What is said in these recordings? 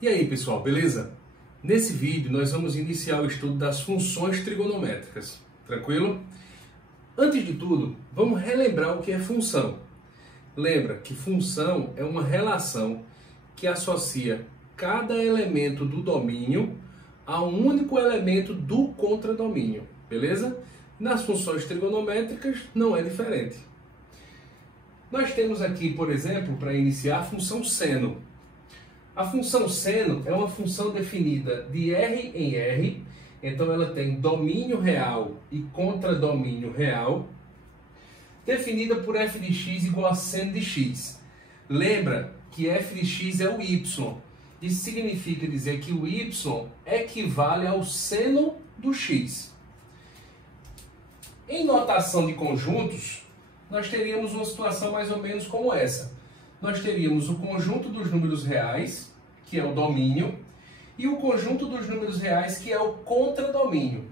E aí, pessoal, beleza? Nesse vídeo nós vamos iniciar o estudo das funções trigonométricas, tranquilo? Antes de tudo, vamos relembrar o que é função. Lembra que função é uma relação que associa cada elemento do domínio a um único elemento do contradomínio, beleza? Nas funções trigonométricas não é diferente. Nós temos aqui, por exemplo, para iniciar, a função seno. A função seno é uma função definida de R em R, então ela tem domínio real e contradomínio real, definida por f de x igual a seno de x. Lembra que f de x é o y. Isso significa dizer que o y equivale ao seno do x. Em notação de conjuntos, nós teríamos uma situação mais ou menos como essa. Nós teríamos o conjunto dos números reais, que é o domínio, e o conjunto dos números reais, que é o contradomínio.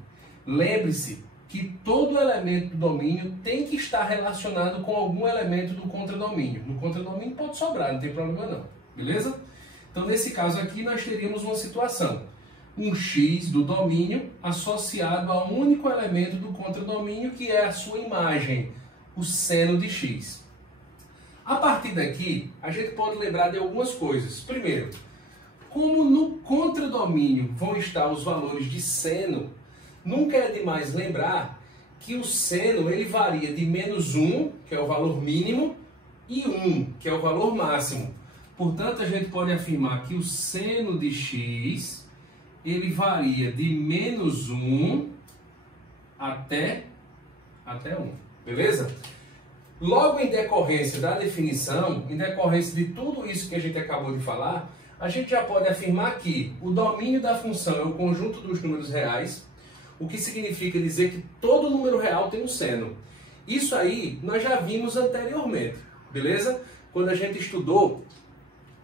Lembre-se que todo elemento do domínio tem que estar relacionado com algum elemento do contradomínio. No contradomínio pode sobrar, não tem problema não, beleza? Então, nesse caso aqui, nós teríamos uma situação. Um x do domínio associado a um único elemento do contradomínio, que é a sua imagem, o seno de x. A partir daqui, a gente pode lembrar de algumas coisas. Primeiro, como no contradomínio vão estar os valores de seno, nunca é demais lembrar que o seno ele varia de -1, que é o valor mínimo, e 1, que é o valor máximo. Portanto, a gente pode afirmar que o seno de x ele varia de -1 até 1. Beleza? Logo em decorrência da definição, em decorrência de tudo isso que a gente acabou de falar, a gente já pode afirmar que o domínio da função é o conjunto dos números reais, o que significa dizer que todo número real tem um seno. Isso aí nós já vimos anteriormente, beleza? Quando a gente estudou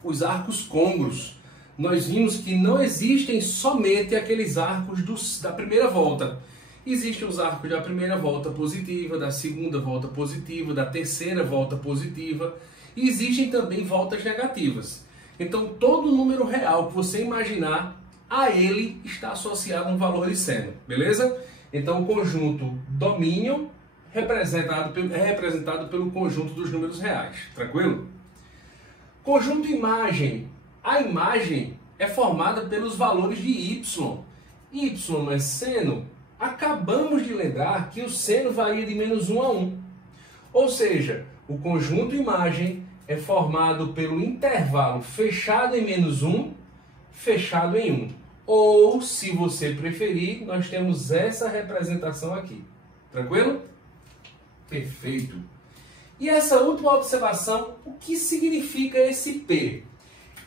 os arcos côngruos, nós vimos que não existem somente aqueles arcos da primeira volta. Existem os arcos da primeira volta positiva, da segunda volta positiva, da terceira volta positiva. E existem também voltas negativas. Então, todo número real que você imaginar, a ele está associado um valor de seno. Beleza? Então, o conjunto domínio é representado pelo conjunto dos números reais. Tranquilo? Conjunto imagem. A imagem é formada pelos valores de y. Y é seno. Acabamos de lembrar que o seno varia de -1 a 1. Ou seja, o conjunto imagem é formado pelo intervalo fechado em -1, fechado em 1. Ou, se você preferir, nós temos essa representação aqui. Tranquilo? Perfeito. E essa última observação, o que significa esse P?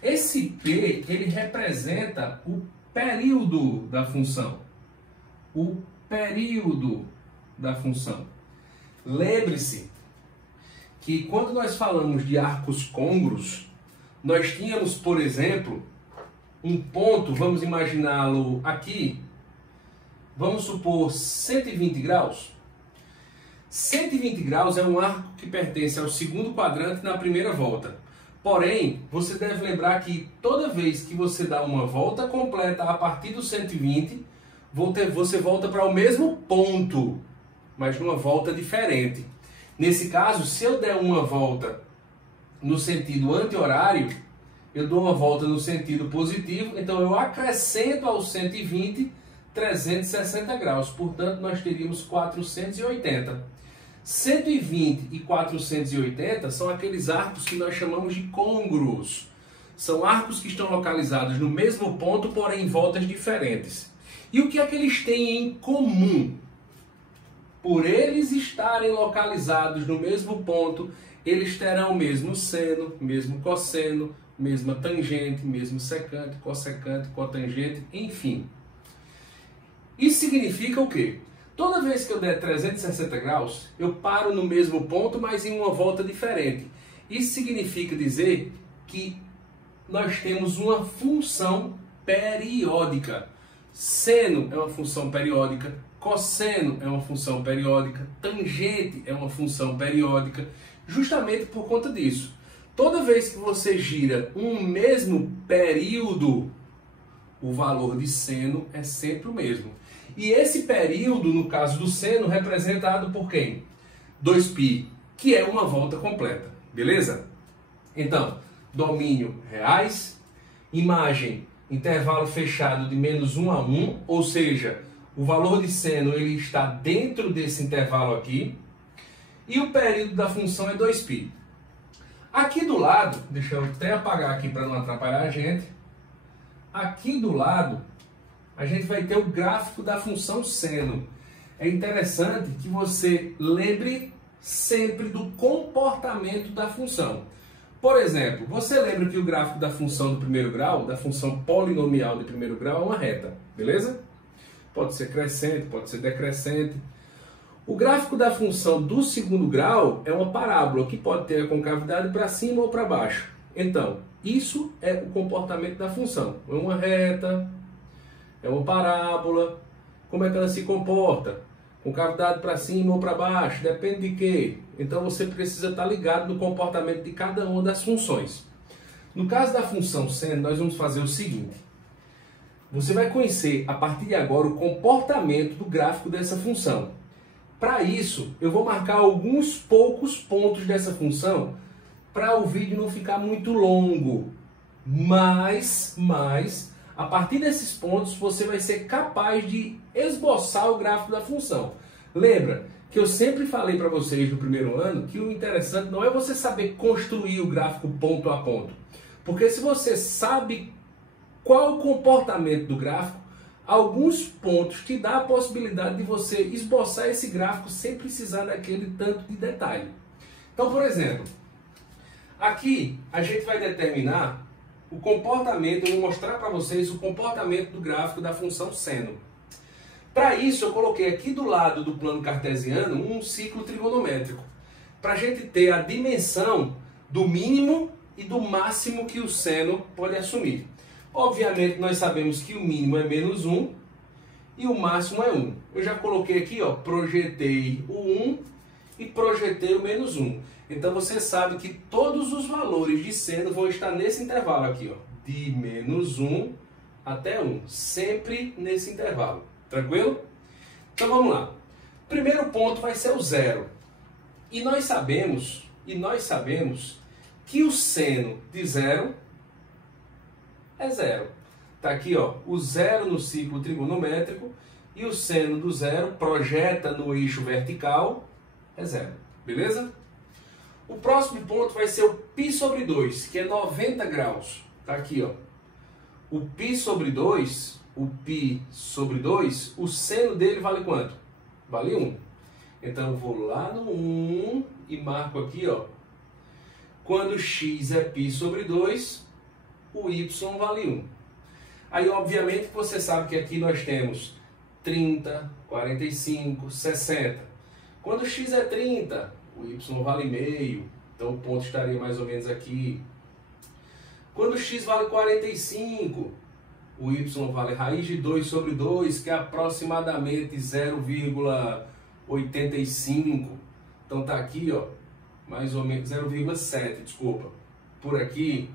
Esse P, ele representa o período da função. O período da função. Lembre-se que quando nós falamos de arcos côngruos, nós tínhamos, por exemplo, um ponto, vamos imaginá-lo aqui, vamos supor 120 graus. 120 graus é um arco que pertence ao segundo quadrante na primeira volta. Porém, você deve lembrar que toda vez que você dá uma volta completa a partir do 120, você volta para o mesmo ponto, mas numa volta diferente. Nesse caso, se eu der uma volta no sentido anti-horário, eu dou uma volta no sentido positivo, então eu acrescento ao 120 360 graus. Portanto, nós teríamos 480. 120 e 480 são aqueles arcos que nós chamamos de côngruos. São arcos que estão localizados no mesmo ponto, porém em voltas diferentes. E o que é que eles têm em comum? Por eles estarem localizados no mesmo ponto, eles terão o mesmo seno, mesmo cosseno, mesma tangente, mesmo secante, cossecante, cotangente, enfim. Isso significa o quê? Toda vez que eu der 360 graus, eu paro no mesmo ponto, mas em uma volta diferente. Isso significa dizer que nós temos uma função periódica. Seno é uma função periódica, cosseno é uma função periódica, tangente é uma função periódica, justamente por conta disso. Toda vez que você gira um mesmo período, o valor de seno é sempre o mesmo. E esse período, no caso do seno, representado por quem? 2π, que é uma volta completa, beleza? Então, domínio reais, imagem, intervalo fechado de -1 a 1, ou seja, o valor de seno ele está dentro desse intervalo aqui, e o período da função é 2π. Aqui do lado, deixa eu até apagar aqui para não atrapalhar a gente, aqui do lado a gente vai ter o gráfico da função seno. É interessante que você lembre sempre do comportamento da função. Por exemplo, você lembra que o gráfico da função do primeiro grau, da função polinomial de primeiro grau, é uma reta, beleza? Pode ser crescente, pode ser decrescente. O gráfico da função do segundo grau é uma parábola, que pode ter a concavidade para cima ou para baixo. Então, isso é o comportamento da função. É uma reta, é uma parábola. Como é que ela se comporta? Concavidade para cima ou para baixo? Depende de quê? Então você precisa estar ligado no comportamento de cada uma das funções. No caso da função seno, nós vamos fazer o seguinte. Você vai conhecer, a partir de agora, o comportamento do gráfico dessa função. Para isso, eu vou marcar alguns poucos pontos dessa função para o vídeo não ficar muito longo. Mas, a partir desses pontos, você vai ser capaz de esboçar o gráfico da função. Lembra que eu sempre falei para vocês no primeiro ano que o interessante não é você saber construir o gráfico ponto a ponto. Porque se você sabe qual o comportamento do gráfico, alguns pontos te dá a possibilidade de você esboçar esse gráfico sem precisar daquele tanto de detalhe. Então, por exemplo, aqui a gente vai determinar o comportamento, eu vou mostrar para vocês o comportamento do gráfico da função seno. Para isso, eu coloquei aqui do lado do plano cartesiano um ciclo trigonométrico, para a gente ter a dimensão do mínimo e do máximo que o seno pode assumir. Obviamente, nós sabemos que o mínimo é -1 e o máximo é 1. Eu já coloquei aqui, ó, projetei o 1 e projetei o -1. Então, você sabe que todos os valores de seno vão estar nesse intervalo aqui, ó, de -1 até 1. Sempre nesse intervalo. Tranquilo? Então, vamos lá. Primeiro ponto vai ser o zero. E nós sabemos que o seno de zero é zero. Está aqui, ó, o zero no ciclo trigonométrico e o seno do zero projeta no eixo vertical é zero. Beleza? O próximo ponto vai ser o π sobre 2, que é 90 graus. Está aqui, ó. O π sobre 2, o seno dele vale quanto? Vale 1. Então eu vou lá no 1 e marco aqui, ó. Quando x é π sobre 2, o y vale 1. Aí, obviamente, você sabe que aqui nós temos 30, 45, 60. Quando x é 30, o y vale meio. Então, o ponto estaria mais ou menos aqui. Quando x vale 45, o y vale raiz de 2 sobre 2, que é aproximadamente 0,85. Então, está aqui, ó, mais ou menos 0,7, desculpa. Por aqui.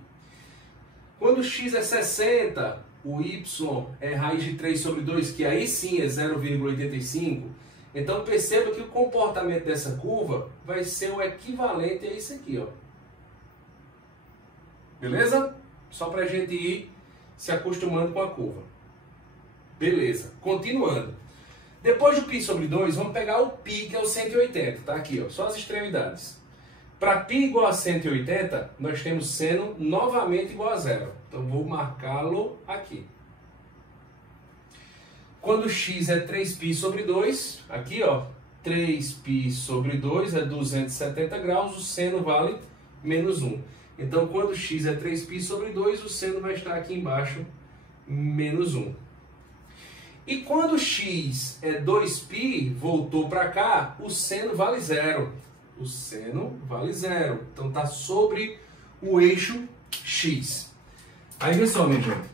Quando x é 60, o y é raiz de 3 sobre 2, que aí sim é 0,85. Então perceba que o comportamento dessa curva vai ser o equivalente a isso aqui, ó. Beleza? Só para a gente ir se acostumando com a curva. Beleza. Continuando. Depois do π sobre 2, vamos pegar o π, que é o 180. Tá aqui, ó, só as extremidades. Para π igual a 180, nós temos seno novamente igual a zero. Então, vou marcá-lo aqui. Quando x é 3π sobre 2, aqui, ó, 3π sobre 2 é 270 graus, o seno vale -1. Então, quando x é 3π sobre 2, o seno vai estar aqui embaixo, -1. E quando x é 2π, voltou para cá, o seno vale zero. O seno vale zero. Então está sobre o eixo x. Aí, vê só, minha gente.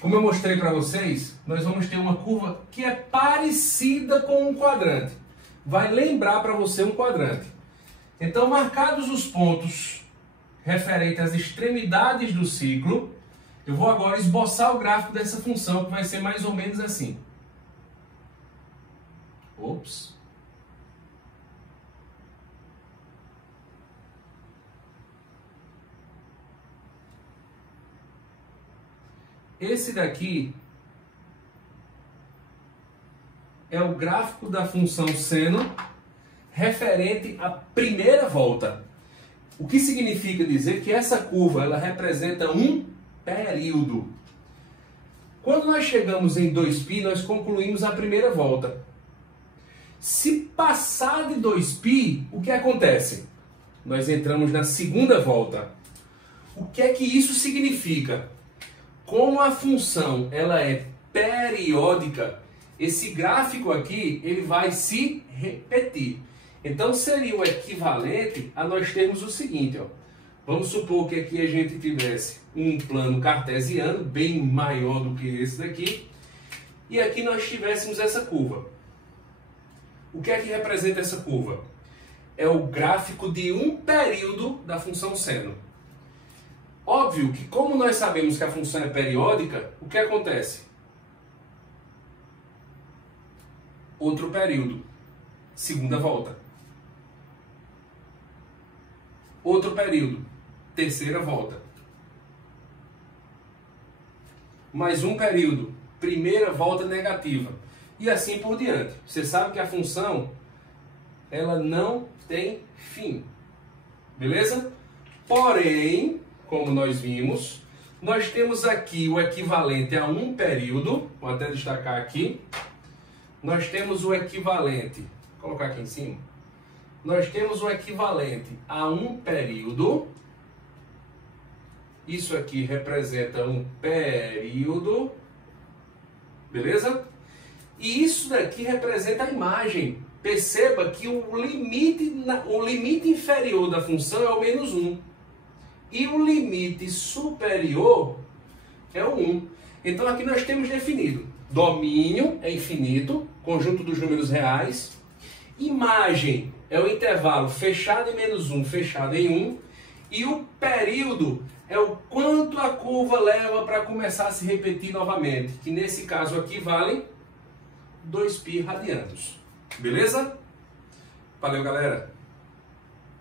Como eu mostrei para vocês, nós vamos ter uma curva que é parecida com um quadrante. Vai lembrar para você um quadrante. Então, marcados os pontos referentes às extremidades do ciclo, eu vou agora esboçar o gráfico dessa função, que vai ser mais ou menos assim. Ops. Esse daqui é o gráfico da função seno referente à primeira volta. O que significa dizer que essa curva ela representa um período. Quando nós chegamos em 2π, nós concluímos a primeira volta. Se passar de 2π, o que acontece? Nós entramos na segunda volta. O que é que isso significa? Como a função ela é periódica, esse gráfico aqui ele vai se repetir. Então seria o equivalente a nós termos o seguinte, ó. Vamos supor que aqui a gente tivesse um plano cartesiano bem maior do que esse daqui, e aqui nós tivéssemos essa curva. O que é que representa essa curva? É o gráfico de um período da função seno. Óbvio que, como nós sabemos que a função é periódica, o que acontece? Outro período, segunda volta. Outro período, terceira volta. Mais um período, primeira volta negativa. E assim por diante. Você sabe que a função, ela não tem fim. Beleza? Porém, como nós vimos, nós temos aqui o equivalente a um período. Vou até destacar aqui. Nós temos o equivalente, vou colocar aqui em cima. Nós temos o equivalente a um período. Isso aqui representa um período. Beleza? E isso daqui representa a imagem. Perceba que o limite inferior da função é o -1. E o limite superior é o 1. Então aqui nós temos definido. Domínio é infinito, conjunto dos números reais. Imagem é o intervalo fechado em -1, fechado em 1. E o período é o quanto a curva leva para começar a se repetir novamente. Que nesse caso aqui vale 2π radianos. Beleza? Valeu, galera!